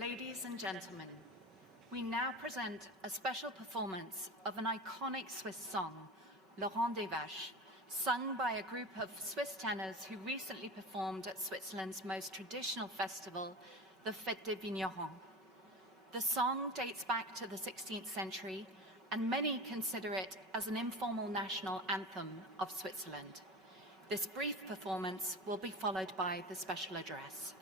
Ladies and gentlemen, we now present a special performance of an iconic Swiss song, Laurent des Vaches, sung by a group of Swiss tenors who recently performed at Switzerland's most traditional festival, the Fête des Vignerons. The song dates back to the 16th century, and many consider it as an informal national anthem of Switzerland. This brief performance will be followed by the special address.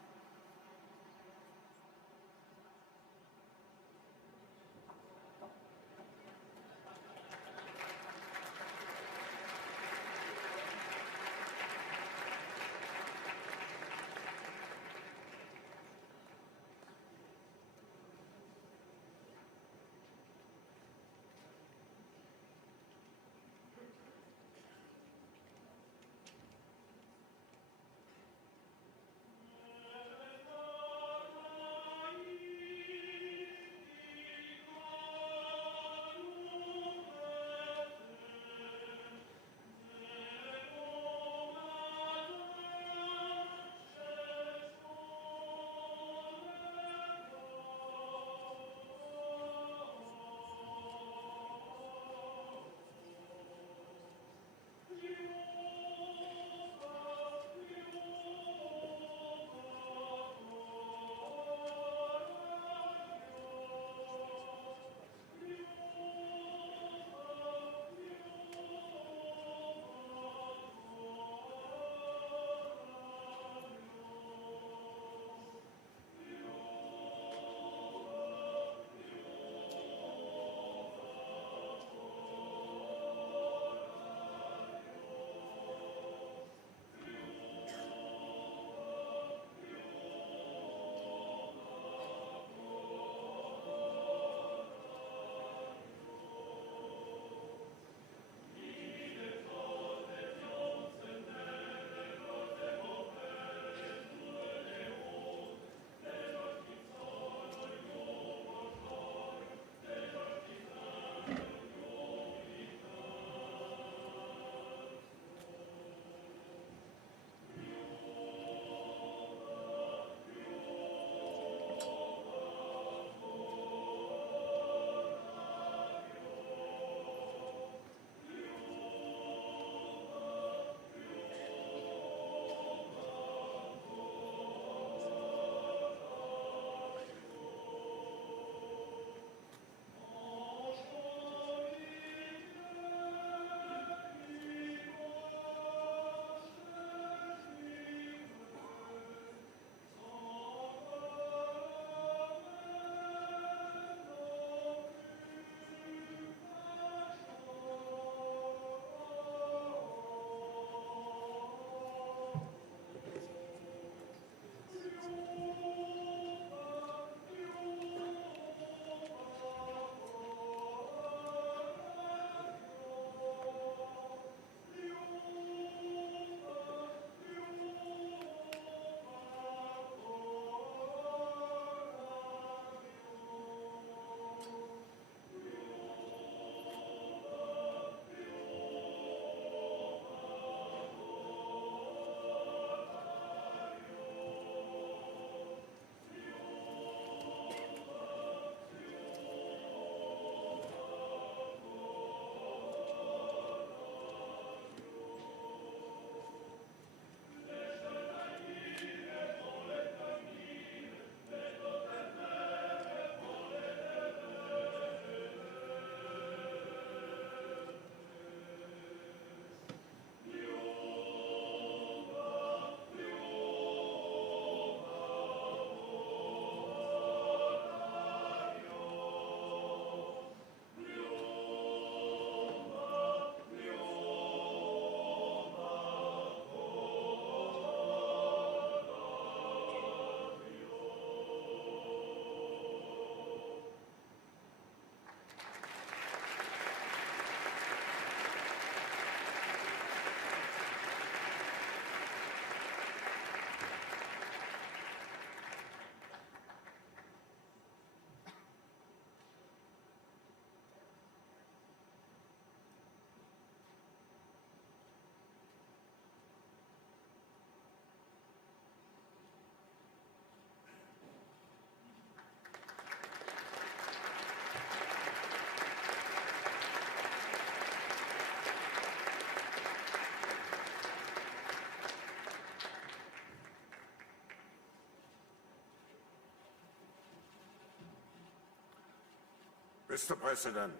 Mr. President,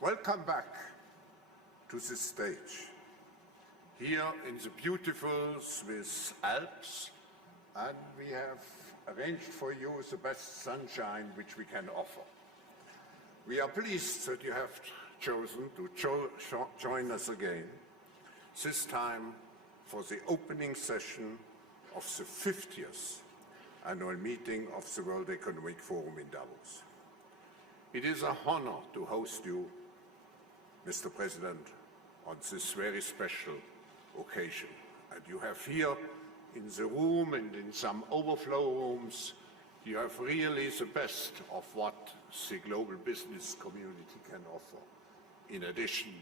welcome back to this stage, here in the beautiful Swiss Alps, and we have arranged for you the best sunshine which we can offer. We are pleased that you have chosen to join us again, this time for the opening session of the 50th annual meeting of the World Economic Forum in Davos. It is an honor to host you, Mr. President, on this very special occasion. And you have here in the room and in some overflow rooms, you have really the best of what the global business community can offer, in addition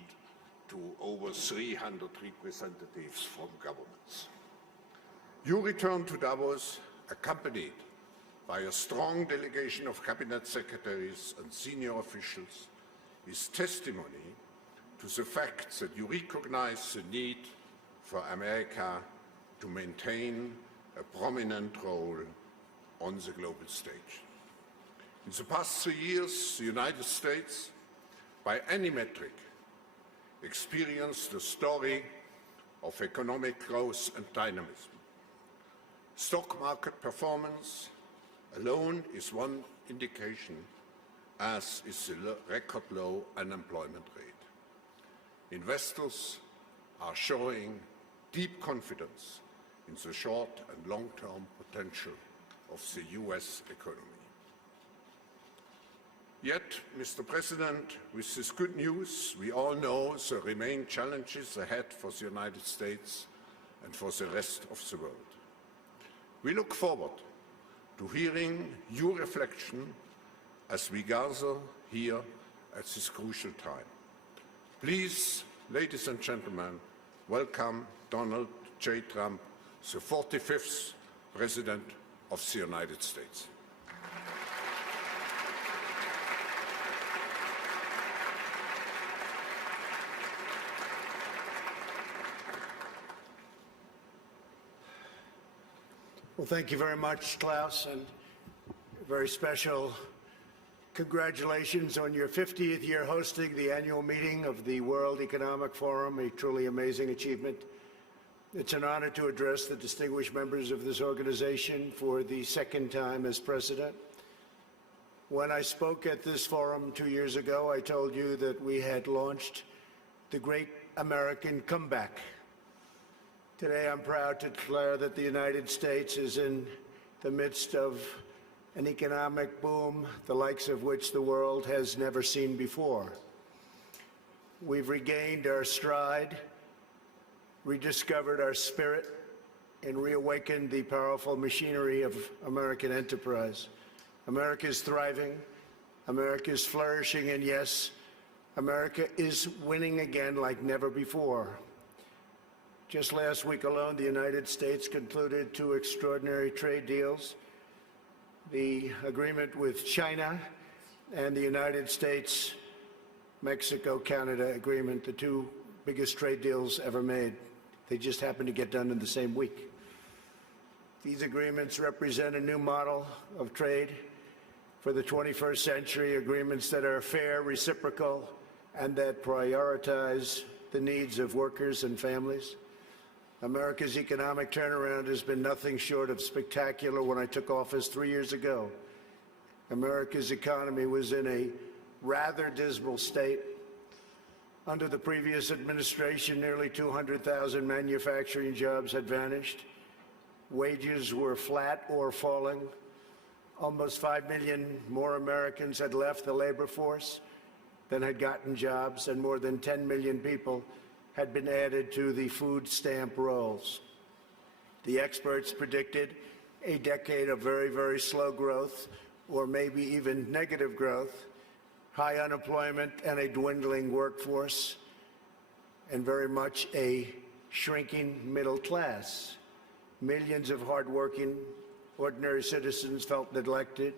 to over 300 representatives from governments. You return to Davos accompanied by a strong delegation of cabinet secretaries and senior officials is testimony to the fact that you recognize the need for America to maintain a prominent role on the global stage. In the past 3 years, the United States, by any metric, experienced a story of economic growth and dynamism. Stock market performance alone is one indication, as is the record low unemployment rate. Investors are showing deep confidence in the short and long-term potential of the US economy. Yet, Mr. President, with this good news, we all know there remain challenges ahead for the United States and for the rest of the world. We look forward to hearing your reflection as we gather here at this crucial time. Please, ladies and gentlemen, welcome Donald J. Trump, the 45th President of the United States. Well, thank you very much, Klaus, and a very special congratulations on your 50th year hosting the annual meeting of the World Economic Forum, a truly amazing achievement. It's an honor to address the distinguished members of this organization for the second time as president. When I spoke at this forum 2 years ago, I told you that we had launched the Great American Comeback. Today, I'm proud to declare that the United States is in the midst of an economic boom, the likes of which the world has never seen before. We've regained our stride, rediscovered our spirit, and reawakened the powerful machinery of American enterprise. America is thriving, America is flourishing, and yes, America is winning again like never before. Just last week alone, the United States concluded 2 extraordinary trade deals, the agreement with China and the United States-Mexico-Canada agreement, the 2 biggest trade deals ever made. They just happened to get done in the same week. These agreements represent a new model of trade for the 21st century, agreements that are fair, reciprocal, and that prioritize the needs of workers and families. America's economic turnaround has been nothing short of spectacular. When I took office 3 years ago, America's economy was in a rather dismal state. Under the previous administration, nearly 200,000 manufacturing jobs had vanished. Wages were flat or falling. Almost 5 million more Americans had left the labor force than had gotten jobs, and more than 10 million people had been added to the food stamp rolls. The experts predicted a decade of very, very slow growth, or maybe even negative growth, high unemployment and a dwindling workforce, and very much a shrinking middle class. Millions of hardworking, ordinary citizens felt neglected,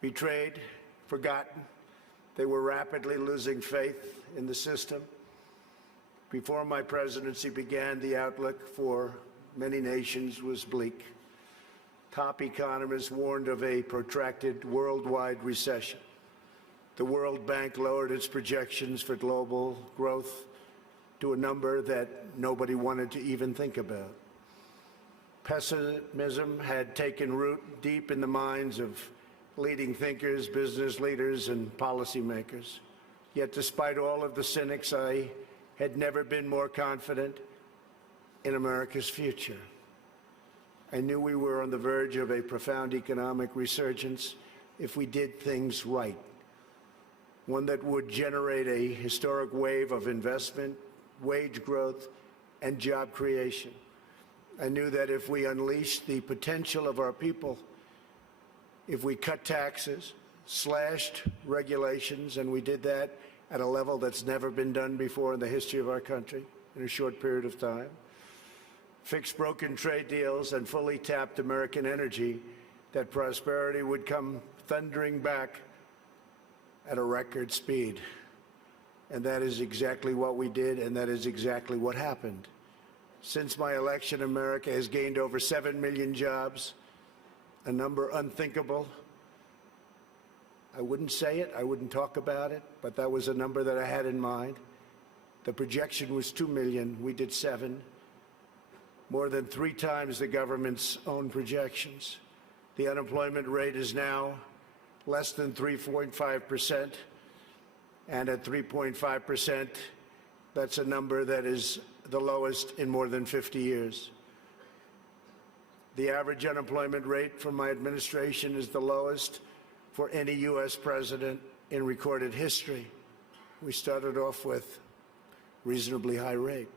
betrayed, forgotten. They were rapidly losing faith in the system. Before my presidency began, the outlook for many nations was bleak. Top economists warned of a protracted worldwide recession. The World Bank lowered its projections for global growth to a number that nobody wanted to even think about. Pessimism had taken root deep in the minds of leading thinkers, business leaders, and policymakers. Yet despite all of the cynics, I had never been more confident in America's future. I knew we were on the verge of a profound economic resurgence if we did things right, one that would generate a historic wave of investment, wage growth, and job creation. I knew that if we unleashed the potential of our people, if we cut taxes, slashed regulations, and we did that at a level that's never been done before in the history of our country in a short period of time, fixed broken trade deals, and fully tapped American energy, that prosperity would come thundering back at a record speed. And that is exactly what we did, and that is exactly what happened. Since my election, America has gained over 7 million jobs, a number unthinkable. I wouldn't say it, I wouldn't talk about it, but that was a number that I had in mind. The projection was 2 million, we did 7, more than 3 times the government's own projections. The unemployment rate is now less than 3.5%, and at 3.5%, that's a number that is the lowest in more than 50 years. The average unemployment rate from my administration is the lowest for any U.S. president in recorded history. We started off with a reasonably high rate.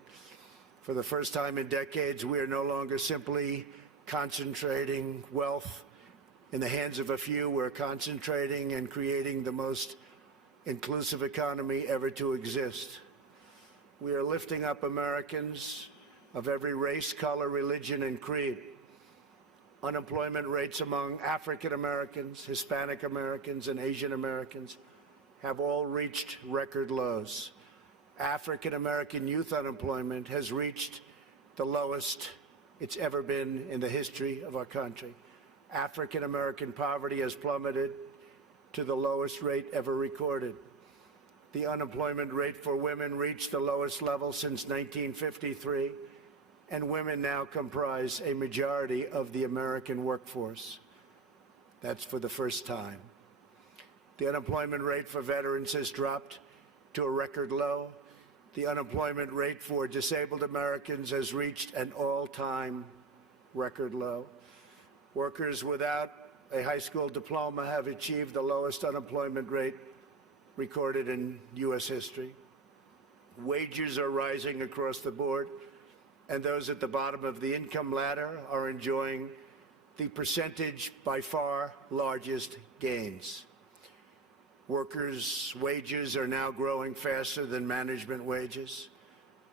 For the first time in decades, we are no longer simply concentrating wealth in the hands of a few. We're concentrating and creating the most inclusive economy ever to exist. We are lifting up Americans of every race, color, religion, and creed. Unemployment rates among African Americans, Hispanic Americans, and Asian Americans have all reached record lows. African American youth unemployment has reached the lowest it's ever been in the history of our country. African American poverty has plummeted to the lowest rate ever recorded. The unemployment rate for women reached the lowest level since 1953, and women now comprise a majority of the American workforce. That's for the first time. The unemployment rate for veterans has dropped to a record low. The unemployment rate for disabled Americans has reached an all-time record low. Workers without a high school diploma have achieved the lowest unemployment rate recorded in U.S. history. Wages are rising across the board, and those at the bottom of the income ladder are enjoying the percentage by far largest gains. Workers' wages are now growing faster than management wages.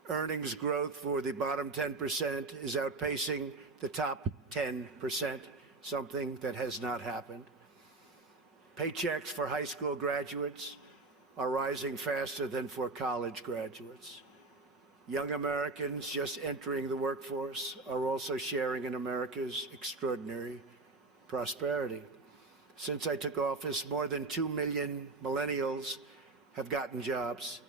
Earnings growth for the bottom 10% is outpacing the top 10%, something that has not happened. Paychecks for high school graduates are rising faster than for college graduates. Young Americans just entering the workforce are also sharing in America's extraordinary prosperity. Since I took office, more than 2 million millennials have gotten jobs,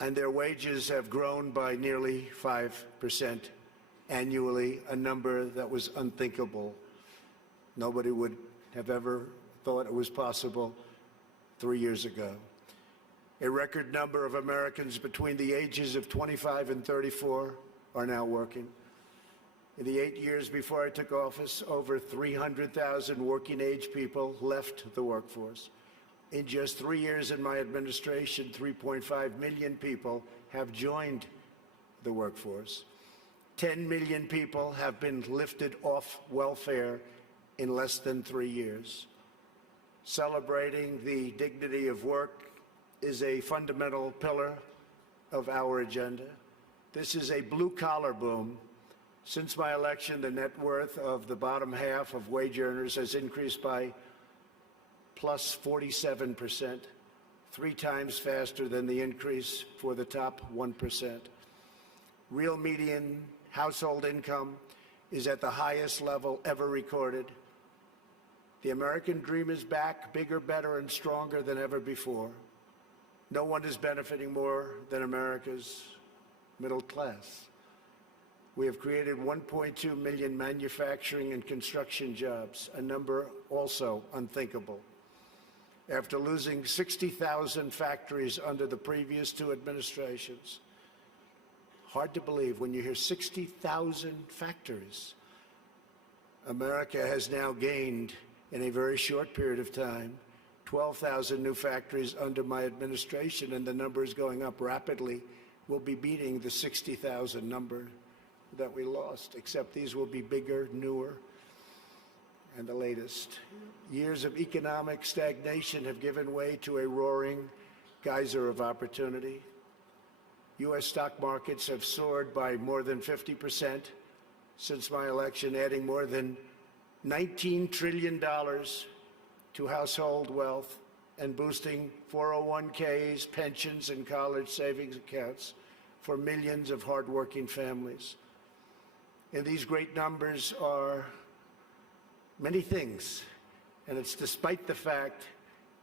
and their wages have grown by nearly 5% annually, a number that was unthinkable. Nobody would have ever thought it was possible 3 years ago. A record number of Americans between the ages of 25 and 34 are now working. In the 8 years before I took office, over 300,000 working-age people left the workforce. In just 3 years in my administration, 3.5 million people have joined the workforce. 10 million people have been lifted off welfare in less than 3 years. Celebrating the dignity of work is a fundamental pillar of our agenda. This is a blue-collar boom. Since my election, the net worth of the bottom half of wage earners has increased by plus 47%, 3 times faster than the increase for the top 1%. Real median household income is at the highest level ever recorded. The American dream is back, bigger, better, and stronger than ever before. No one is benefiting more than America's middle class. We have created 1.2 million manufacturing and construction jobs, a number also unthinkable. After losing 60,000 factories under the previous two administrations, hard to believe when you hear 60,000 factories. America has now gained, in a very short period of time, 12,000 new factories under my administration, and the number is going up rapidly. We'll be beating the 60,000 number that we lost, except these will be bigger, newer, and the latest. Years of economic stagnation have given way to a roaring geyser of opportunity. U.S. stock markets have soared by more than 50% since my election, adding more than $19 trillion to household wealth and boosting 401ks, pensions, and college savings accounts for millions of hardworking families. And these great numbers are many things, and it's despite the fact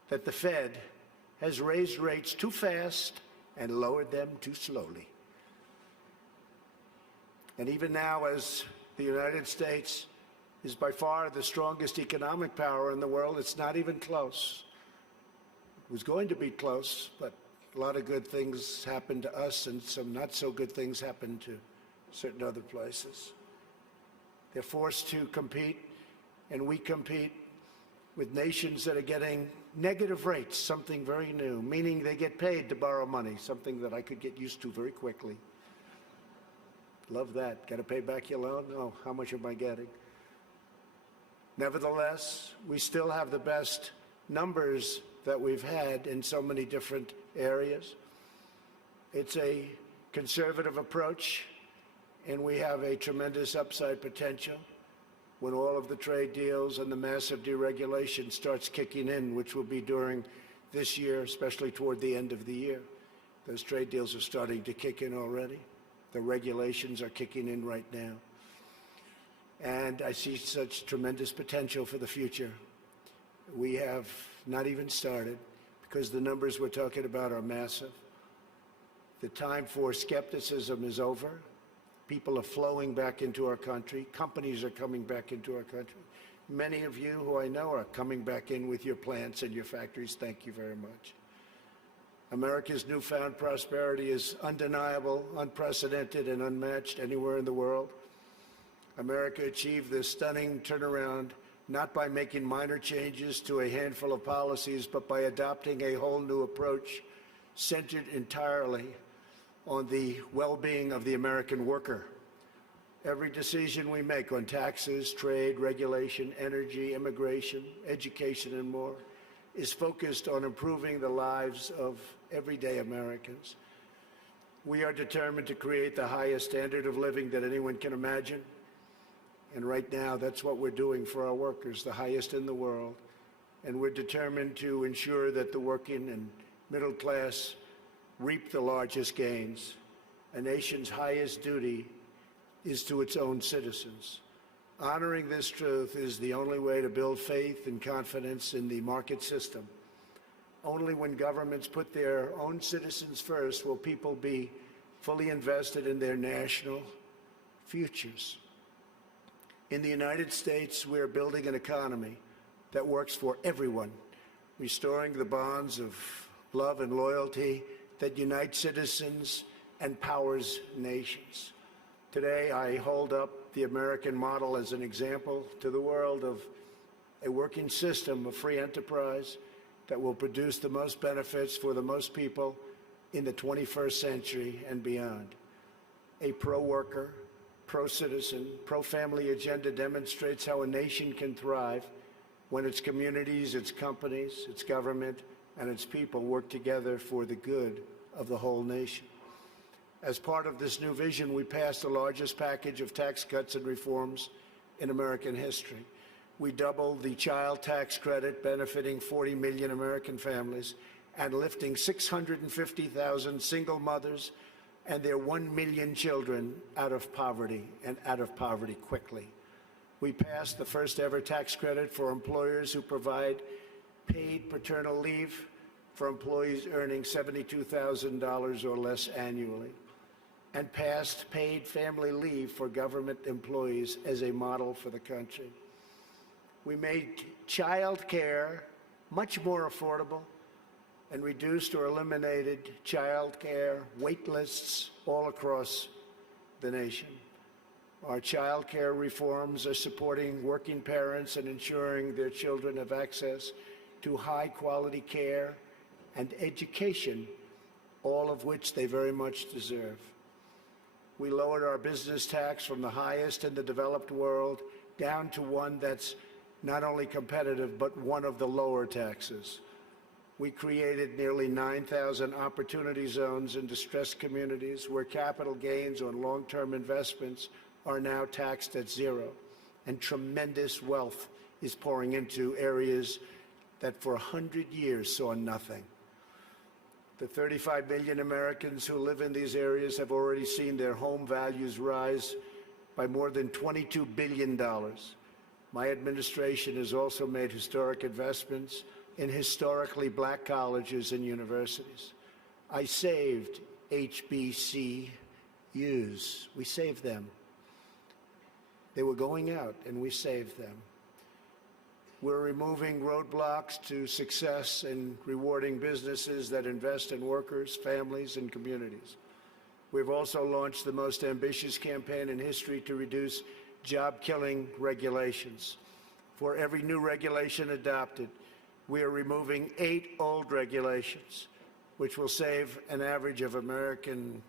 that the Fed has raised rates too fast and lowered them too slowly. And even now, as the United States is by far the strongest economic power in the world, it's not even close. It was going to be close, but a lot of good things happened to us and some not so good things happened to certain other places. They're forced to compete, and we compete with nations that are getting negative rates, something very new, meaning they get paid to borrow money, something that I could get used to very quickly. Love that. Got to pay back your loan? Oh, how much am I getting? Nevertheless, we still have the best numbers that we've had in so many different areas. It's a conservative approach, and we have a tremendous upside potential when all of the trade deals and the massive deregulation starts kicking in, which will be during this year, especially toward the end of the year. Those trade deals are starting to kick in already. The regulations are kicking in right now. And I see such tremendous potential for the future. We have not even started because the numbers we're talking about are massive. The time for skepticism is over. People are flowing back into our country. Companies are coming back into our country. Many of you who I know are coming back in with your plants and your factories. Thank you very much. America's newfound prosperity is undeniable, unprecedented, and unmatched anywhere in the world. America achieved this stunning turnaround not by making minor changes to a handful of policies, but by adopting a whole new approach centered entirely on the well-being of the American worker. Every decision we make on taxes, trade, regulation, energy, immigration, education, and more is focused on improving the lives of everyday Americans. We are determined to create the highest standard of living that anyone can imagine. And right now, that's what we're doing for our workers, the highest in the world. And we're determined to ensure that the working and middle class reap the largest gains. A nation's highest duty is to its own citizens. Honoring this truth is the only way to build faith and confidence in the market system. Only when governments put their own citizens first will people be fully invested in their national futures. In the United States, we are building an economy that works for everyone, restoring the bonds of love and loyalty that unite citizens and powers nations. Today, I hold up the American model as an example to the world of a working system of free enterprise that will produce the most benefits for the most people in the 21st century and beyond. A pro-worker, pro-citizen, pro-family agenda demonstrates how a nation can thrive when its communities, its companies, its government, and its people work together for the good of the whole nation. As part of this new vision, we passed the largest package of tax cuts and reforms in American history. We doubled the child tax credit, benefiting 40 million American families, and lifting 650,000 single mothers and their 1 million children out of poverty, and out of poverty quickly. We passed the first ever tax credit for employers who provide paid paternal leave for employees earning $72,000 or less annually, and passed paid family leave for government employees as a model for the country. We made child care much more affordable and reduced or eliminated child care wait lists all across the nation. Our child care reforms are supporting working parents and ensuring their children have access to high-quality care and education, all of which they very much deserve. We lowered our business tax from the highest in the developed world down to one that's not only competitive, but one of the lower taxes. We created nearly 9,000 opportunity zones in distressed communities where capital gains on long-term investments are now taxed at zero, and tremendous wealth is pouring into areas that for 100 years saw nothing. The 35 million Americans who live in these areas have already seen their home values rise by more than $22 billion. My administration has also made historic investments in historically black colleges and universities. I saved HBCUs. We saved them. They were going out, and we saved them. We're removing roadblocks to success and rewarding businesses that invest in workers, families, and communities. We've also launched the most ambitious campaign in history to reduce job-killing regulations. For every new regulation adopted, we are removing 8 old regulations, which will save an average of American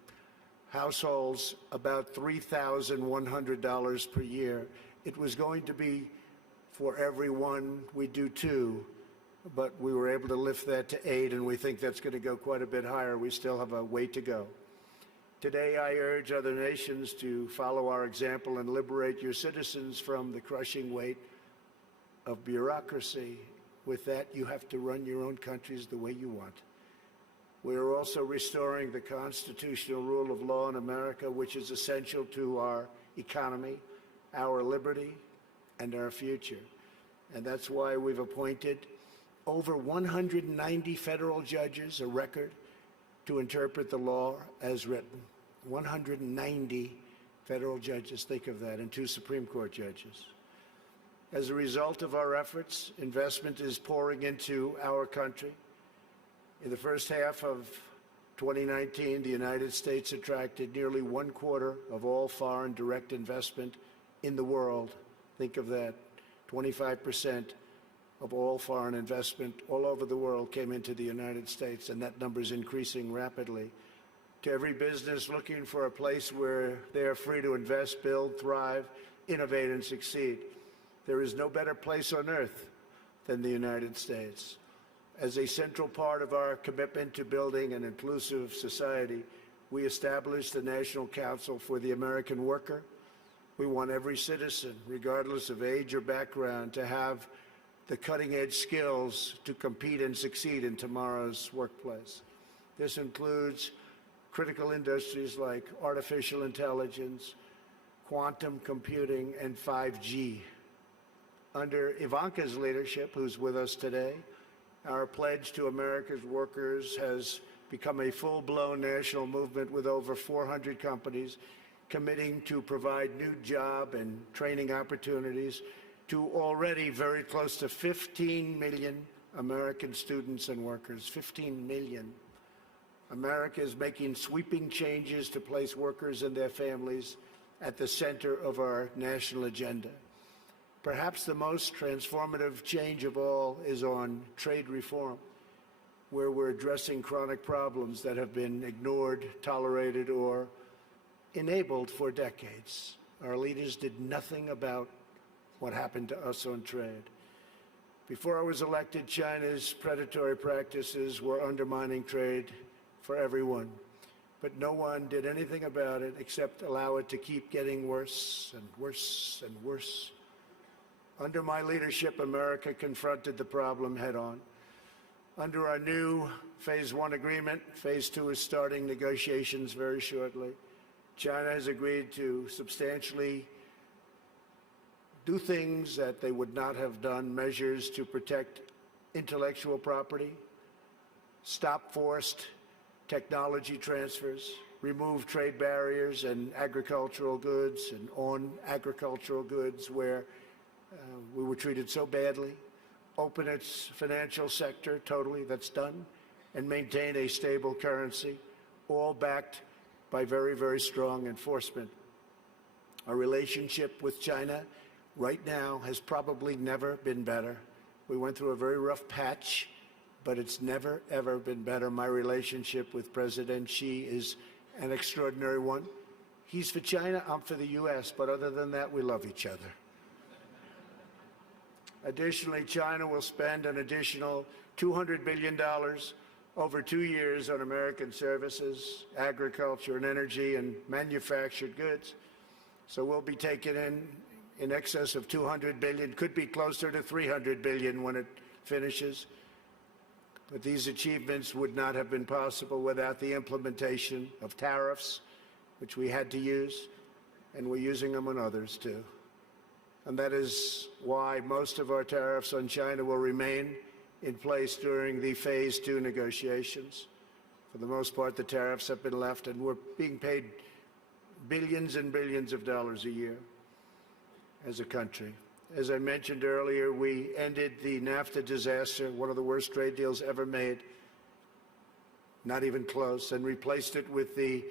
households about $3,100 per year. It was going to be for every one, we do 2, but we were able to lift that to 8, and we think that's going to go quite a bit higher. We still have a way to go. Today, I urge other nations to follow our example and liberate your citizens from the crushing weight of bureaucracy. With that, you have to run your own countries the way you want. We are also restoring the constitutional rule of law in America, which is essential to our economy, our liberty, and our future. And that's why we've appointed over 190 federal judges, a record, to interpret the law as written. 190 federal judges, think of that, and 2 Supreme Court judges. As a result of our efforts, investment is pouring into our country. In the first half of 2019, the United States attracted nearly 1/4 of all foreign direct investment in the world. Think of that. 25% of all foreign investment all over the world came into the United States, and that number is increasing rapidly. To every business looking for a place where they are free to invest, build, thrive, innovate, and succeed, there is no better place on earth than the United States. As a central part of our commitment to building an inclusive society, we established the National Council for the American Worker. We want every citizen, regardless of age or background, to have the cutting-edge skills to compete and succeed in tomorrow's workplace. This includes critical industries like artificial intelligence, quantum computing, and 5G. Under Ivanka's leadership, who's with us today, our pledge to America's workers has become a full-blown national movement with over 400 companies committing to provide new job and training opportunities to already very close to 15 million American students and workers. 15 million. America is making sweeping changes to place workers and their families at the center of our national agenda. Perhaps the most transformative change of all is on trade reform, where we're addressing chronic problems that have been ignored, tolerated, or enabled for decades. Our leaders did nothing about what happened to us on trade. Before I was elected, China's predatory practices were undermining trade for everyone, but no one did anything about it except allow it to keep getting worse and worse and worse. Under my leadership, America confronted the problem head-on. Under our new Phase 1 agreement, Phase 2 is starting negotiations very shortly. China has agreed to substantially do things that they would not have done, measures to protect intellectual property, stop forced technology transfers, remove trade barriers and agricultural goods and on agricultural goods where we were treated so badly, open its financial sector totally, that's done, and maintain a stable currency, all backed by very, very strong enforcement. Our relationship with China right now has probably never been better. We went through a very rough patch, but it's never, ever been better. My relationship with President Xi is an extraordinary one. He's for China, I'm for the U.S., but other than that, we love each other. Additionally, China will spend an additional $200 billion over 2 years on American services, agriculture and energy and manufactured goods. So we'll be taking in excess of $200 billion, could be closer to $300 billion when it finishes. But these achievements would not have been possible without the implementation of tariffs, which we had to use, and we're using them on others too. And that is why most of our tariffs on China will remain in place during the Phase 2 negotiations. For the most part, the tariffs have been left, and we're being paid billions and billions of dollars a year as a country. As I mentioned earlier, we ended the NAFTA disaster, one of the worst trade deals ever made, not even close, and replaced it with the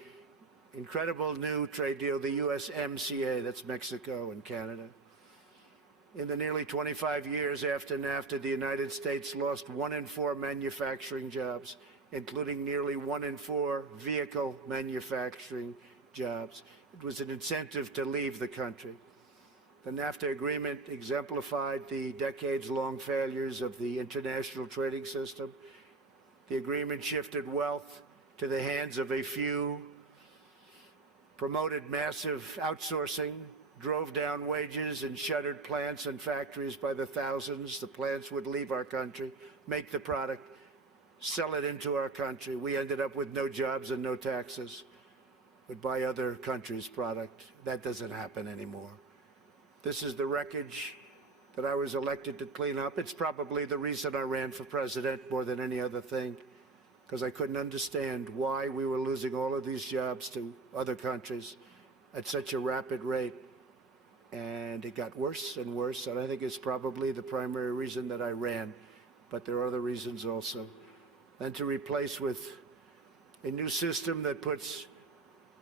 incredible new trade deal, the USMCA, that's Mexico and Canada. In the nearly 25 years after NAFTA, the United States lost 1 in 4 manufacturing jobs, including nearly 1 in 4 vehicle manufacturing jobs. It was an incentive to leave the country. The NAFTA agreement exemplified the decades-long failures of the international trading system. The agreement shifted wealth to the hands of a few, promoted massive outsourcing, drove down wages, and shuttered plants and factories by the thousands. The plants would leave our country, make the product, sell it into our country. We ended up with no jobs and no taxes. Would buy other countries' product. That doesn't happen anymore. This is the wreckage that I was elected to clean up. It's probably the reason I ran for president more than any other thing, because I couldn't understand why we were losing all of these jobs to other countries at such a rapid rate. And it got worse and worse, and I think it's probably the primary reason that I ran, but there are other reasons also. And to replace with a new system that puts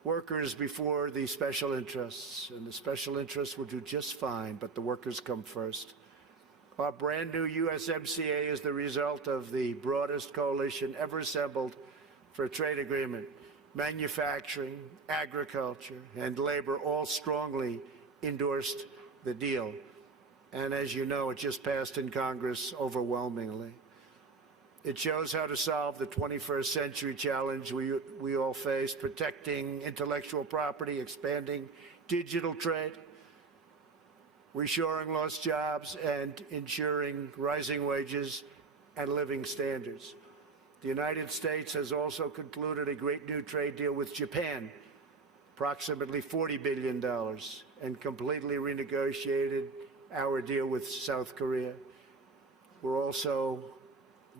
workers before the special interests, and the special interests will do just fine, but the workers come first. Our brand new USMCA is the result of the broadest coalition ever assembled for a trade agreement. Manufacturing, agriculture, and labor all strongly endorsed the deal. And as you know, it just passed in Congress overwhelmingly. It shows how to solve the 21st century challenge we all face, protecting intellectual property, expanding digital trade, reshoring lost jobs, and ensuring rising wages and living standards. The United States has also concluded a great new trade deal with Japan, approximately $40 billion, and completely renegotiated our deal with South Korea. We're also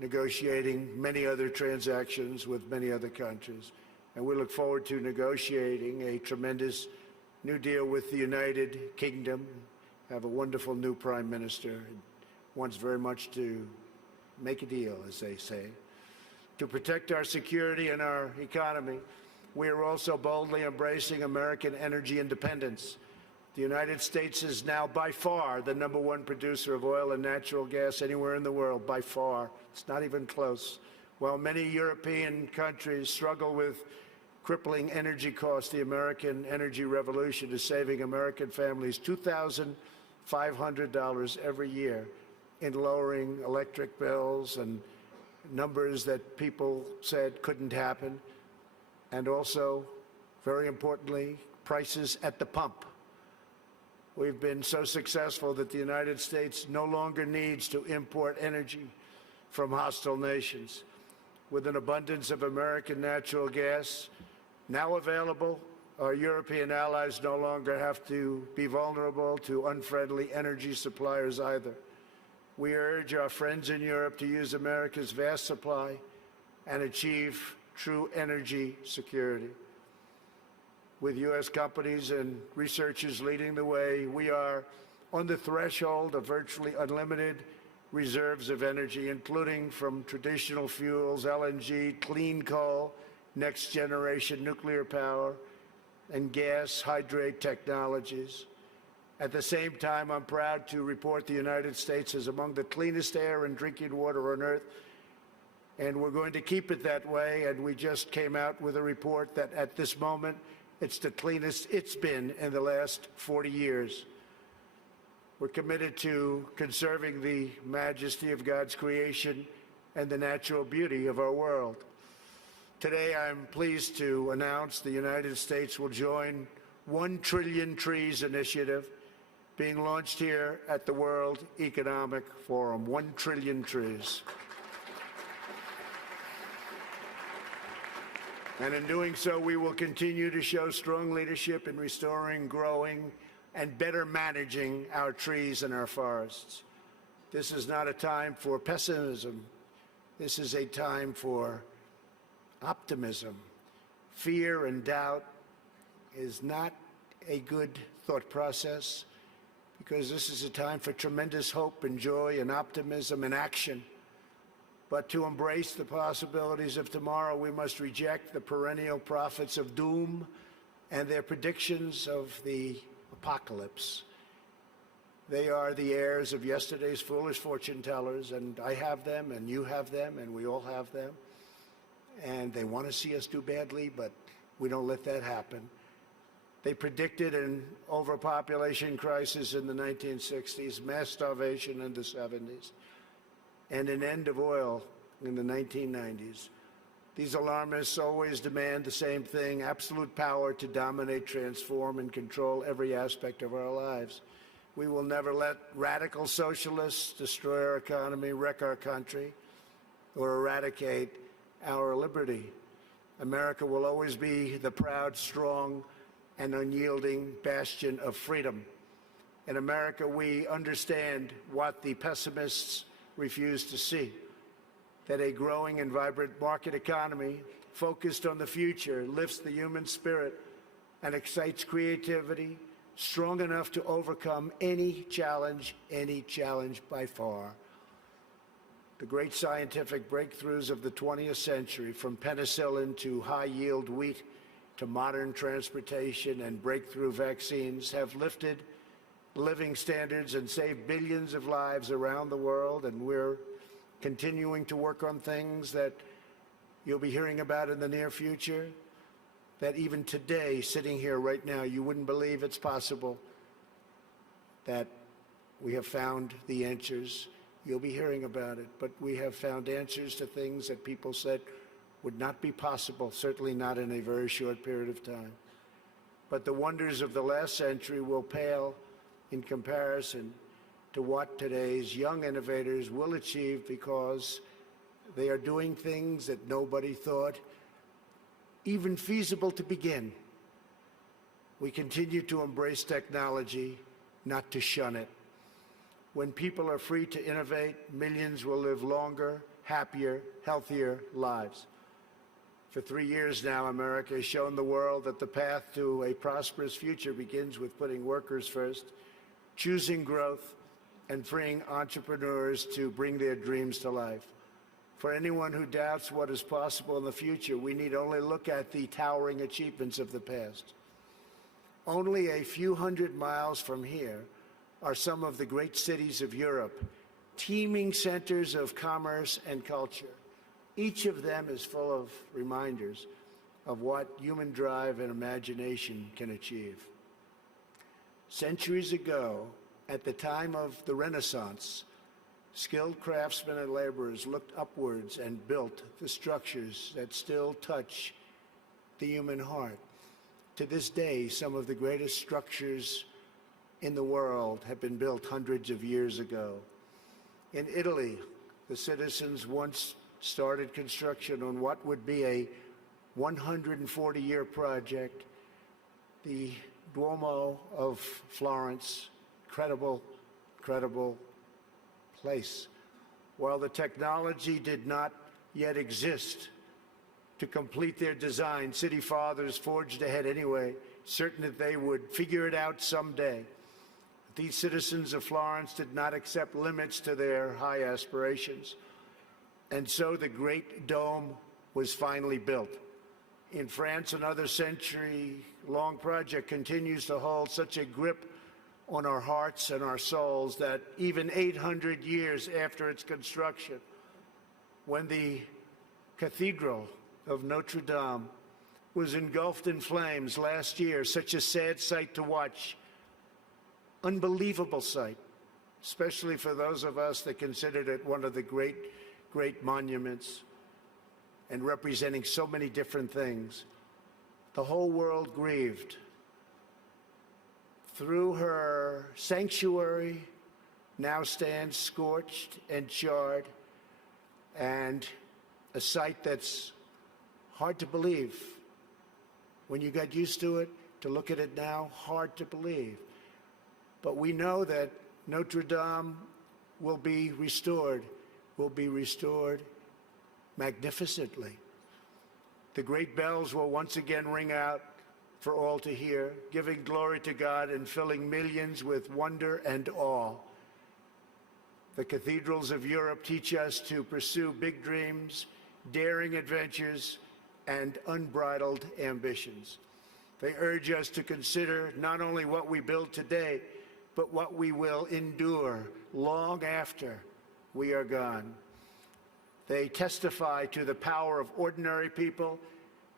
negotiating many other transactions with many other countries. And we look forward to negotiating a tremendous new deal with the United Kingdom. Have a wonderful new Prime Minister and wants very much to make a deal, as they say. To protect our security and our economy, we are also boldly embracing American energy independence. The United States is now by far the #1 producer of oil and natural gas anywhere in the world, by far. It's not even close. While many European countries struggle with crippling energy costs, the American energy revolution is saving American families $2,500 every year in lowering electric bills and numbers that people said couldn't happen. And also, very importantly, prices at the pump. We've been so successful that the United States no longer needs to import energy from hostile nations. With an abundance of American natural gas now available our European allies no longer have to be vulnerable to unfriendly energy suppliers either. We urge our friends in Europe to use America's vast supply and achieve true energy security. With U.S. companies and researchers leading the way, we are on the threshold of virtually unlimited reserves of energy, including from traditional fuels, LNG, clean coal, next-generation nuclear power, and gas hydrate technologies. At the same time, I'm proud to report the United States is among the cleanest air and drinking water on Earth, and we're going to keep it that way. And we just came out with a report that at this moment, it's the cleanest it's been in the last 40 years. We're committed to conserving the majesty of God's creation and the natural beauty of our world. Today, I'm pleased to announce the United States will join 1 Trillion Trees initiative being launched here at the World Economic Forum. 1 trillion trees. And in doing so, we will continue to show strong leadership in restoring, growing, and better managing our trees and our forests. This is not a time for pessimism. This is a time for optimism. Fear and doubt is not a good thought process, because this is a time for tremendous hope and joy and optimism and action. But to embrace the possibilities of tomorrow, we must reject the perennial prophets of doom and their predictions of the apocalypse. They are the heirs of yesterday's foolish fortune tellers, and I have them, and you have them, and we all have them. And they want to see us do badly, but we don't let that happen. They predicted an overpopulation crisis in the 1960s, mass starvation in the 70s, and an end of oil in the 1990s. These alarmists always demand the same thing: absolute power to dominate, transform, and control every aspect of our lives. We will never let radical socialists destroy our economy, wreck our country, or eradicate our liberty. America will always be the proud, strong, and unyielding bastion of freedom. In America, we understand what the pessimists refuse to see: that a growing and vibrant market economy focused on the future lifts the human spirit and excites creativity strong enough to overcome any challenge by far. The great scientific breakthroughs of the 20th century, from penicillin to high-yield wheat to modern transportation and breakthrough vaccines, have lifted living standards and saved billions of lives around the world, and we're continuing to work on things that you'll be hearing about in the near future, that even today, sitting here right now, you wouldn't believe it's possible, that we have found the answers. You'll be hearing about it, but we have found answers to things that people said would not be possible, certainly not in a very short period of time. But the wonders of the last century will pale in comparison to what today's young innovators will achieve, because they are doing things that nobody thought even feasible to begin. We continue to embrace technology, not to shun it. When people are free to innovate, millions will live longer, happier, healthier lives. For 3 years now, America has shown the world that the path to a prosperous future begins with putting workers first, choosing growth, and freeing entrepreneurs to bring their dreams to life. For anyone who doubts what is possible in the future, we need only look at the towering achievements of the past. Only a few hundred miles from here are some of the great cities of Europe, teeming centers of commerce and culture. Each of them is full of reminders of what human drive and imagination can achieve. Centuries ago, at the time of the Renaissance, skilled craftsmen and laborers looked upwards and built the structures that still touch the human heart. To this day, some of the greatest structures in the world have been built hundreds of years ago. In Italy, the citizens once started construction on what would be a 140-year project the Duomo of Florence, incredible place. While the technology did not yet exist to complete their design, city fathers forged ahead anyway, certain that they would figure it out someday. These citizens of Florence did not accept limits to their high aspirations. And so the great dome was finally built. In France, another century-long project continues to hold such a grip on our hearts and our souls that even 800 years after its construction, when the Cathedral of Notre Dame was engulfed in flames last year, such a sad sight to watch, unbelievable sight, especially for those of us that considered it one of the great monuments and representing so many different things. The whole world grieved. Through her sanctuary now stands scorched and charred, and a sight that's hard to believe. When you got used to it, to look at it now, hard to believe. But we know that Notre Dame will be restored magnificently. The great bells will once again ring out for all to hear, giving glory to God and filling millions with wonder and awe. The cathedrals of Europe teach us to pursue big dreams, daring adventures, and unbridled ambitions. They urge us to consider not only what we build today, but what we will endure long after we are gone. They testify to the power of ordinary people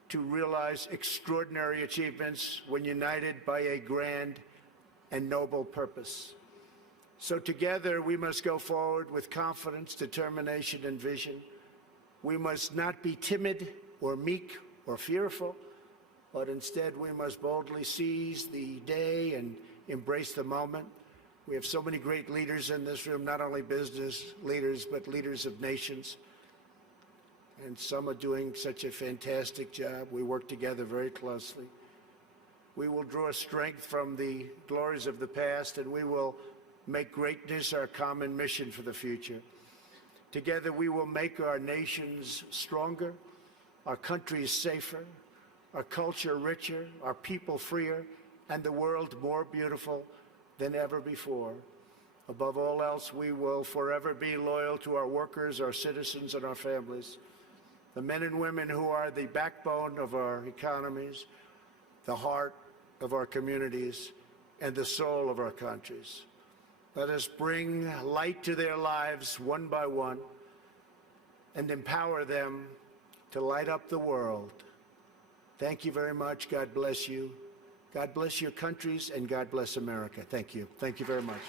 to realize extraordinary achievements when united by a grand and noble purpose. So together we must go forward with confidence, determination, and vision. We must not be timid or meek or fearful, but instead we must boldly seize the day and embrace the moment. We have so many great leaders in this room, not only business leaders, but leaders of nations. And some are doing such a fantastic job. We work together very closely. We will draw strength from the glories of the past, and we will make greatness our common mission for the future. Together we will make our nations stronger, our countries safer, our culture richer, our people freer, and the world more beautiful than ever before. Above all else, we will forever be loyal to our workers, our citizens, and our families, the men and women who are the backbone of our economies, the heart of our communities, and the soul of our countries. Let us bring light to their lives one by one and empower them to light up the world. Thank you very much. God bless you. God bless your countries, and God bless America. Thank you. Thank you very much.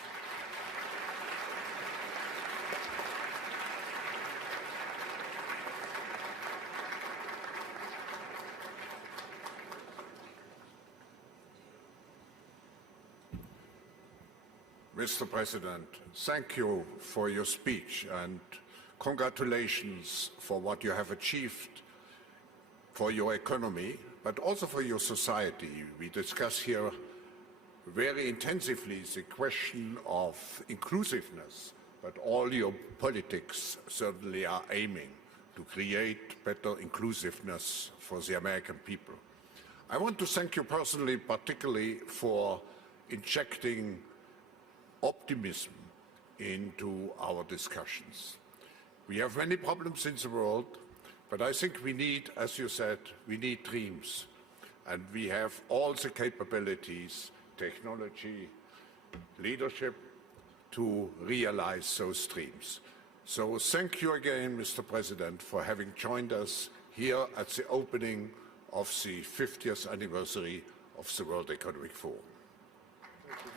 Mr. President, thank you for your speech and congratulations for what you have achieved for your economy, but also for your society. We discuss here very intensively the question of inclusiveness, but all your politics certainly are aiming to create better inclusiveness for the American people. I want to thank you personally, particularly for injecting optimism into our discussions. We have many problems in the world, but I think we need, as you said, we need dreams. And we have all the capabilities, technology, leadership to realize those dreams. So thank you again, Mr. President, for having joined us here at the opening of the 50th anniversary of the World Economic Forum. Thank you.